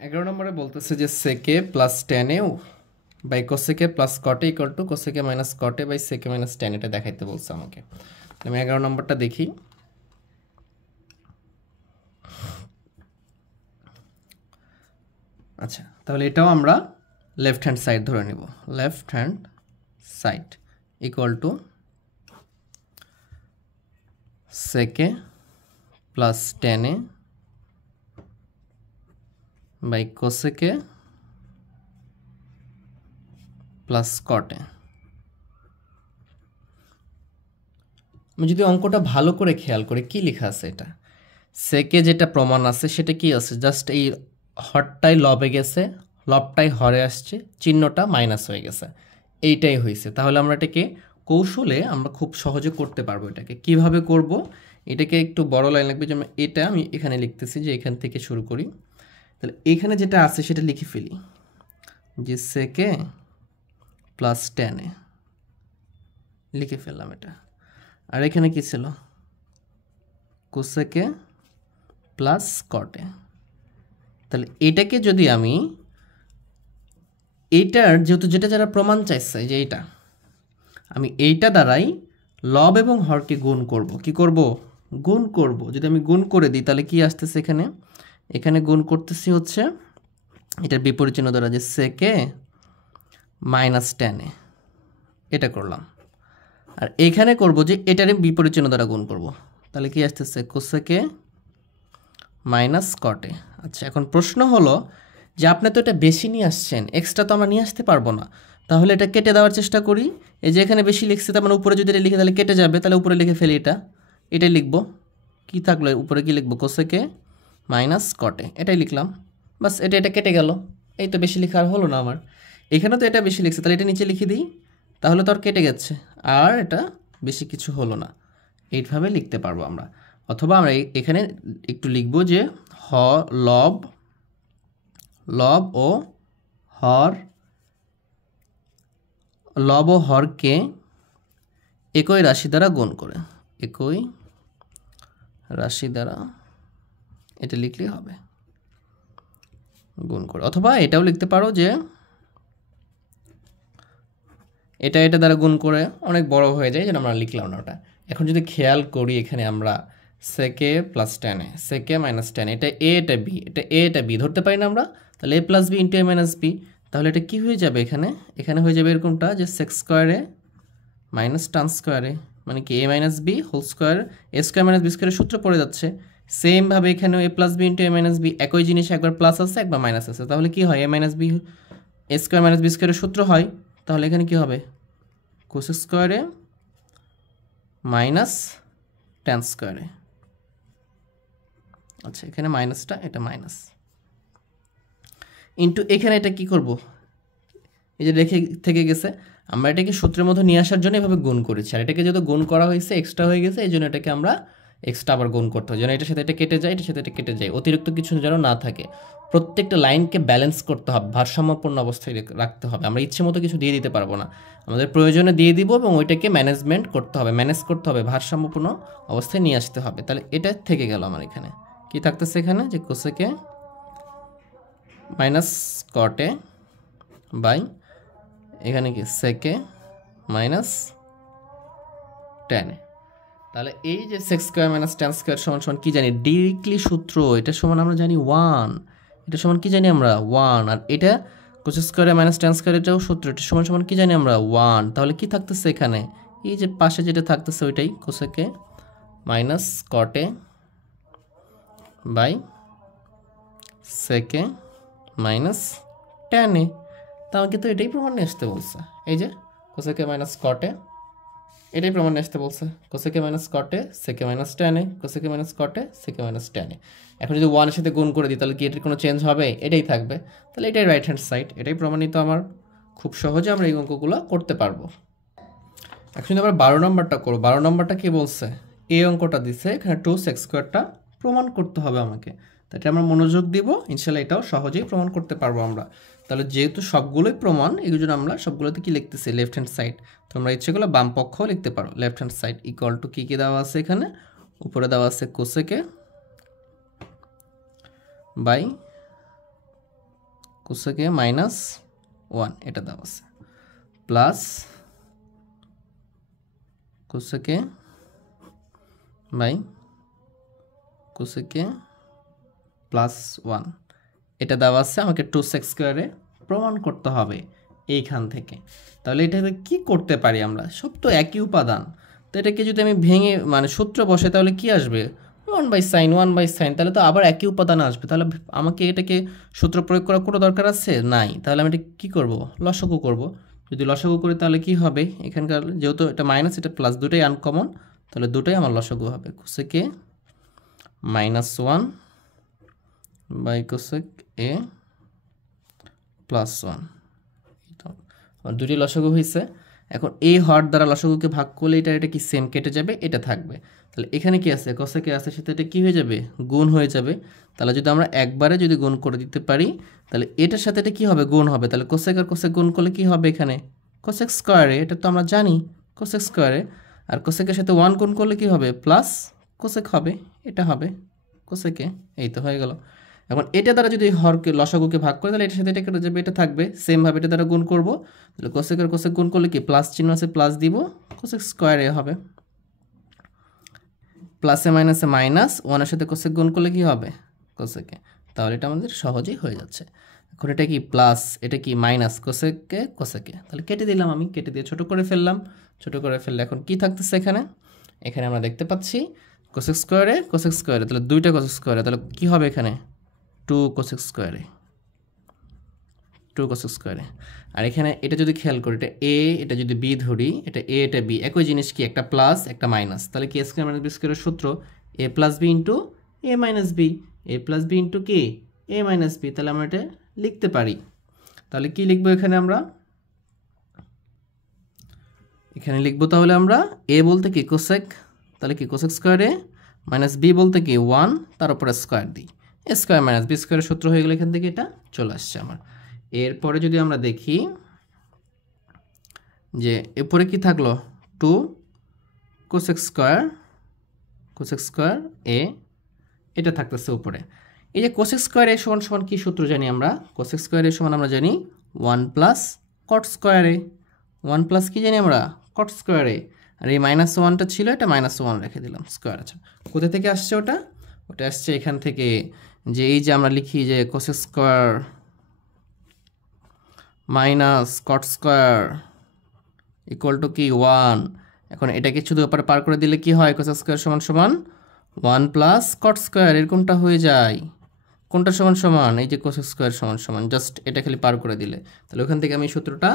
11 নম্বরে বলতেছে যে sec A plus tan A by cosec plus cot A equal to cosec A minus cot A by sec A minus tan, এটা দেখাইতে বলছে আমাকে। আমি 11 নম্বরটা দেখি। আচ্ছা, তাহলে এটাও আমরা লেফট হ্যান্ড সাইড ধরে নিব। Left hand side equal to sec A plus tan A by cosec plus cot A. আমি যদি অঙ্কটা ভালো করে খেয়াল করি কি লেখা আছে, এটা সেকে যেটা প্রমাণ আছে সেটা কি আছে, জাস্ট এই হরটাই লবে গেছে, লবটাই হরে আসছে, চিহ্নটা মাইনাস হয়ে গেছে, এইটাই হয়েছে। তাহলে আমরা এটাকে কৌশলে আমরা খুব সহজে করতে পারবো। এটাকে কিভাবে করব, এটাকে একটু বড় লাইন লাগবে, যেমন এটা আমি এখানে লিখতেছি যে এখান থেকে শুরু করি। তাহলে এখানে যেটা আছে সেটা লিখে ফেলি যে সেকে প্লাস টেনে লিখে ফেললাম এটা। আর এখানে কি ছিল, কোসেকে প্লাস কটে। তাহলে এটাকে যদি আমি এইটার যেহেতু যেটা যারা প্রমাণ চাইছে যে এইটা, আমি এইটা দ্বারাই লব এবং হরকে গুণ করব। কি করব, গুণ করব। যদি আমি গুণ করে দিই তাহলে কি আসতেছে এখানে, এখানে গুণ করতেছি হচ্ছে এটার বিপরীত চিহ্ন দ্বারা যে সেকে মাইনাস টেনে, এটা করলাম। আর এখানে করব যে এটারই বিপরীত চিহ্ন দ্বারা গুণ করব। তাহলে কি আসতেছে, কোসেকে মাইনাস কটে। আচ্ছা, এখন প্রশ্ন হলো যে আপনি তো এটা বেশি নিয়ে আসছেন, এক্সট্রা তো আমরা নিয়ে আসতে পারবো না, তাহলে এটা কেটে দেওয়ার চেষ্টা করি। এই যে এখানে বেশি লিখছে, তার মানে উপরে যদি এটা লিখে তাহলে কেটে যাবে, তাহলে উপরে লিখে ফেলি এটাই লিখবো। কি থাকলো উপরে, কি লিখবো, কোসেকে মাইনাস কটে, এটাই লিখলাম। বাস, এটা কেটে গেল। এই তো বেশি লেখা আর হলো না আমার। এখানে তো এটা বেশি লিখছে, তাহলে এটা নিচে লিখে দিই, তাহলে তো আর কেটে গেছে, আর এটা বেশি কিছু হলো না। এইভাবে লিখতে পারবো আমরা। অথবা আমরা এখানে একটু লিখব যে লব লব ও হর, লব ও হরকে একই রাশি দ্বারা গুণ করে, একই রাশি দ্বারা, এটা লিখলেই হবে, গুণ করে। অথবা এটাও লিখতে পারো যে এটা দ্বারা গুণ করে, অনেক বড় হয়ে যায়, যেন আমরা লিখলাম না ওটা। এখন যদি খেয়াল করি এখানে আমরা সেকে প্লাস টেনে, সেকে মাইনাস টেন, এটা এ এটা বি, এটা এ এটা বি ধরতে পারি না আমরা, তাহলে এ প্লাস বি ইন্টু এ মাইনাস বি। তাহলে এটা কী হয়ে যাবে, এখানে হয়ে যাবে এরকমটা যে সেক্স স্কোয়ারে মাইনাস টান স্কোয়ারে, মানে কি এ মাইনাস বি হোল স্কোয়ার, এ স্কোয়ার মাইনাস বি স্কোয়ারের সূত্র পড়ে যাচ্ছে। সেমভাবে এখানেও এ প্লাস বি ইন্টু এ মাইনাস বি, একই জিনিস, একবার প্লাস আছে একবার মাইনাস আছে, তাহলে কি হয়, এ minus B A square minus B স্কোয়ারের সূত্র হয়। তাহলে এখানে কি হবে, কোস স্কোয়ারে মাইনাস ট্যান স্কোয়ারে। আচ্ছা, এখানে মাইনাসটা, এটা মাইনাস ইন্টু এখানে এটা কি করব, এই যে রেখে থেকে গেছে, আমরা এটাকে সূত্রের মধ্যে নিয়ে আসার জন্য এভাবে গুণ করেছি। আর এটাকে যেহেতু গুণ করা হয়েছে এক্সট্রা হয়ে গেছে, এই জন্য এটাকে আমরা এক্সট্রা আবার গুণ করতে হয়, যেন এটার সাথে এটা কেটে যায়, এটার সাথে এটা কেটে যায়, অতিরিক্ত কিছু যেন না থাকে। প্রত্যেকটা লাইনকে ব্যালেন্স করতে হবে, ভারসাম্যপূর্ণ অবস্থায় রাখতে হবে। আমরা ইচ্ছে মতো কিছু দিয়ে দিতে পারবো না, আমাদের প্রয়োজনে দিয়ে দিব এবং ওইটাকে ম্যানেজ করতে হবে, ভারসাম্যপূর্ণ অবস্থায় নিয়ে আসতে হবে। তাহলে এটা থেকে গেল আমার। এখানে কি থাকতেছে, এখানে যে কোসেকে মাইনাস কটে বাই এখানে কি সেকে মাইনাস টেনে। তাহলে এই যে sex square minus tan square সমান সমান কি জানি, ডিরেক্টলি সূত্র, এটা সমান আমরা জানি 1, এটা সমান কি জানি আমরা 1। আর এটা cos square minus tan square, এটাও সূত্র, এটা সমান সমান কি জানি আমরা 1। তাহলে কি থাকতেছে এখানে, এই যে পাশে যেটা থাকতেছে ওইটাই cosec minus cot A by sec A minus ট্যানে। তা আমাকে তো এটাই প্রমাণ নিয়ে আসতে বলছে, এই যে কোসেকে মাইনাস কটে, এটাই প্রমাণ নিয়ে আসতে বলছে, কোসেকে মাইনাস কটে সেকে মাইনাস টেনে, কোসেকে মাইনাস কটে সেকে মাইনাস টেনে। এখন যদি 1 এর সাথে গুণ করে দিই তাহলে কি এটার কোনো চেঞ্জ হবে, এটাই থাকবে। তাহলে এটাই রাইট হ্যান্ড সাইড, এটাই প্রমাণিত আমার। খুব সহজে আমরা এই অঙ্কগুলো করতে পারবো। এখন যদি আমরা 12 নম্বরটা করবো, 12 নম্বরটা কি বলছে, এই অঙ্কটা দিচ্ছে, এখানে 2x স্কোয়ারটা প্রমাণ করতে হবে আমাকে। তো এটা আমরা মনোযোগ দিব, ইনশাল্লাহ এটাও সহজেই প্রমাণ করতে পারবো আমরা। তাহলে যেহেতু সবগুলোই প্রমাণ, এই জন্য আমরা সবগুলোতে কি লিখতেছি, লেফট হ্যান্ড সাইড। তোমরা ইচ্ছেগুলো বাম পক্ষও লিখতে পারো। Left hand side equal to কী দেওয়া আছে, এখানে উপরে দেওয়া আছে কোসেকে বাই কোসেকে মাইনাস 1 এটা দেওয়া আছে plus cosec by cosec plus 1 এটা দেওয়া আছে। আমাকে 2sec স্কয়ারে প্রমাণ করতে হবে এইখান থেকে। তাহলে এটাকে কি করতে পারি আমরা? সব তো একই উপাদান, তো এটাকে যদি আমি ভেঙে মানে সূত্র বসে তাহলে কি আসবে? 1/sin 1/sin, তাহলে তো আবার একই উপাদান আসবে। তাহলে আমাকে এটাকে সূত্র প্রয়োগ করার কোনো দরকার আছে? নাই। তাহলে আমি এটা কী করব? লসাগু করব। যদি লসাগু করি তাহলে কি হবে? এখানকার যেহেতু এটা মাইনাস এটা প্লাস দুটোই আনকমন, তাহলে দুটোই আমার লসাগু হবে। কোসেকে -1 বাই কোসেক এ প্লাস 1, আমার দুটি লসাগু হয়েছে। এখন এই হর দ্বারা লসাগুকে ভাগ করলে এটা কি সেম কেটে যাবে, এটা থাকবে। তাহলে এখানে কি আছে? কোসেকে আছে, সাথে এটা কি হয়ে যাবে? গুণ হয়ে যাবে। তাহলে যদি আমরা একবারে যদি গুণ করে দিতে পারি তাহলে এটার সাথে এটা কি হবে? গুণ হবে। তাহলে কোসেক আর কোসেক গুণ করলে কি হবে? এখানে কোসেক স্কয়ারে, এটা তো আমরা জানি কোসেক স্কয়ারে। আর কোসেকের সাথে 1 গুণ করলে কি হবে? প্লাস কোসেক হবে, এটা হবে কোসেকে। এই তো হয়ে গেল। এখন এটা দ্বারা যদি হরকে লসাগুকে ভাগ করে তাহলে এটার সাথে এটা কেটে যাবে, এটা থাকবে। সেমভাবে এটা দ্বারা গুণ করব, তাহলে কোসেক আর কোসেক গুণ করলে কি প্লাস চিহ্ন আছে, প্লাস দিব, কোসেক স্কয়ারে হবে। প্লাসে মাইনাসে মাইনাস, 1-এর সাথে কোসেক গুণ করলে কি হবে? কোসেকে। তাহলে এটা আমাদের সহজেই হয়ে যাচ্ছে। এখন এটা কি প্লাস, এটা কি মাইনাস, কোসেকে কোসেকে। তাহলে কেটে দিলাম, আমি কেটে দিয়ে ছোট করে ফেললাম। ছোট করে ফেললে এখন কি থাকতেছে এখানে? এখানে আমরা দেখতে পাচ্ছি কোসেক স্কয়ারে কোসেক স্কয়ারে, তাহলে দুইটা কোসেক স্কয়ারে, তাহলে কি হবে এখানে? 2 কোসেক স্কয়ারে, 2 কোসেক স্কয়ারে। আর এখানে এটা যদি খেয়াল করি, এটা এ, এটা যদি বি ধরি, এটা এ এটা বি, একই জিনিস কি? একটা প্লাস একটা মাইনাস। তাহলে কি স্কয়ার মাইনাস বি স্কয়ারের সূত্র এ প্লাস বি ইন্টু এ মাইনাস বি, এ প্লাস বি ইন্টু কি? এ মাইনাস বি। তাহলে আমরা এটা লিখতে পারি। তাহলে কি লিখবো এখানে আমরা? এখানে লিখবো তাহলে আমরা এ বলতে কি? কোসেক, তাহলে কি কোসেক স্কয়ারে, মাইনাস বি বলতে কি? 1, তার উপরে স্কয়ার দিই, এ স্কয়ার মাইনাস বি স্কয়ারের সূত্র হয়ে গেলে এখান থেকে এটা চলে আসছে আমার। এরপরে যদি আমরা দেখি যে এরপরে কি থাকলো? 2 কোসেক স্কয়ার এ, এটা থাকতেছে উপরে। এই যে কোসেক স্কয়ার এ সমান সমান কি সূত্র জানি আমরা? কোসেক স্কয়ার এ সমান আমরা জানি 1 প্লাস কট স্কয়ার এ। 1 প্লাস কি জানি আমরা? কট স্কয়ার এ। আর এই -1টা ছিল, এটা -1 রেখে দিলাম স্কয়ার। আচ্ছা, কোথা থেকে আসছে ওটা? ওটা আসছে এখান থেকে, যে এই যে আমরা লিখি যে cosec square minus caught square equal to কি? 1। এখন এটাকে শুধু ব্যাপারে পার করে দিলে কি হয়? কোসেক স্কয়ার সমান সমান 1 প্লাস কট স্কয়ার, এরকমটা হয়ে যায়। কোনটা সমান সমান? এই যে কোসেক স্কয়ার সমান সমান, জাস্ট এটা খালি পার করে দিলে, তাহলে ওখান থেকে আমি সূত্রটা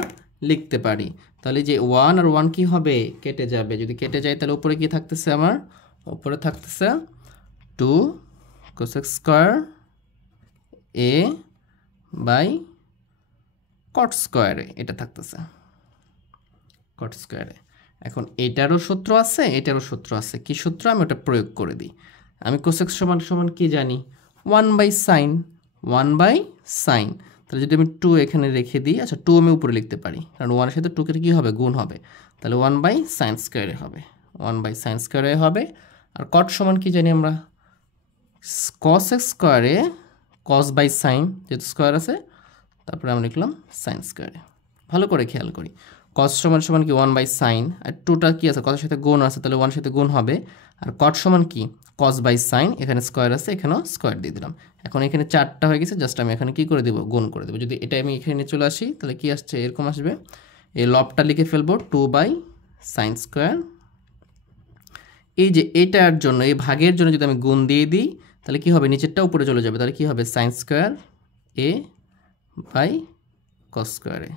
লিখতে পারি। তাহলে যে 1 আর 1 কি হবে? কেটে যাবে। যদি কেটে যায় তাহলে উপরে কি থাকতেছে আমার? উপরে থাকতেছে 2 cosec square A by cot স্কয়ারে, এটা থাকতেছে কট স্কয়ারে। এখন এটারও সূত্র আছে, এটারও সূত্র আছে। কি সূত্র? আমি ওটা প্রয়োগ করে দিই। আমি কোসেক সমান সমান কি জানি? 1/sin, 1/sin। তাহলে যদি আমি 2 এখানে রেখে দিই, আচ্ছা 2 আমি উপরে লিখতে পারি, কারণ 1-এর সাথে 2 কে কি হবে? গুণ হবে। তাহলে 1/sin স্কয়ারে হবে, 1/sin স্কয়ারে হবে। আর কট সমান কি জানি আমরা? কোসেক স্কয়ারে cos/sin, যেহেতু স্কয়ার আছে, তারপরে আমরা লিখলাম সাইন স্কয়ারে। ভালো করে খেয়াল করি, cos সমান সমান কি? 1/sin, আর 2টা কি আছে? cos এর সাথে গুণ আছে, তাহলে 1-এর সাথে গুণ হবে। আর cot সমান কি? cos/sin, এখানে স্কয়ার আছে, এখানেও স্কয়ার দিয়ে দিলাম। এখন এখানে 4টা হয়ে গেছে, জাস্ট আমি এখানে কি করে দেব? গুণ করে দেব। যদি এটা আমি এখানে চলে আসি তাহলে কি আসছে? এরকম আসবে। এই লবটা লিখে ফেলবো 2/sin স্কয়ার। এই যে এটার জন্য, এই ভাগের জন্য যদি আমি গুণ দিয়ে দিই তাহলে কি হবে? নিচেরটা উপরে চলে যাবে। তাহলে কি হবে? sin square A by cos স্কয়ারে,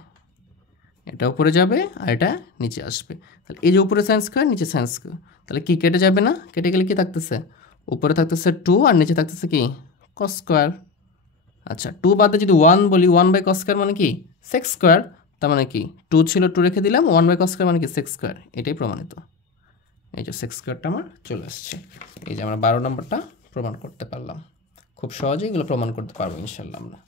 এটা উপরে যাবে আর এটা নিচে আসবে। তাহলে এই যে উপরে sin স্কয়ার, নিচে sin স্কয়ার, তাহলে কি কেটে যাবে না? কেটে গেলে কি থাকতেছে? উপরে থাকতেছে 2 আর নিচে থাকতেছে কি? cos square. আচ্ছা, 2 বাদে যদি 1 বলি, 1/cos স্কয়ার মানে কি? sec square. তার মানে কি? 2 ছিল, 2 রেখে দিলাম, 1/cos স্কয়ার মানে কি? sec square. এটাই প্রমাণিত। এই যে sec স্কয়ারটা আমার চলে আসছে। এই যে আমরা 12 নম্বরটা প্রমাণ করতে পারলাম। খুব সহজেই এগুলো প্রমাণ করতে পারবো ইনশাআল্লাহ আমরা।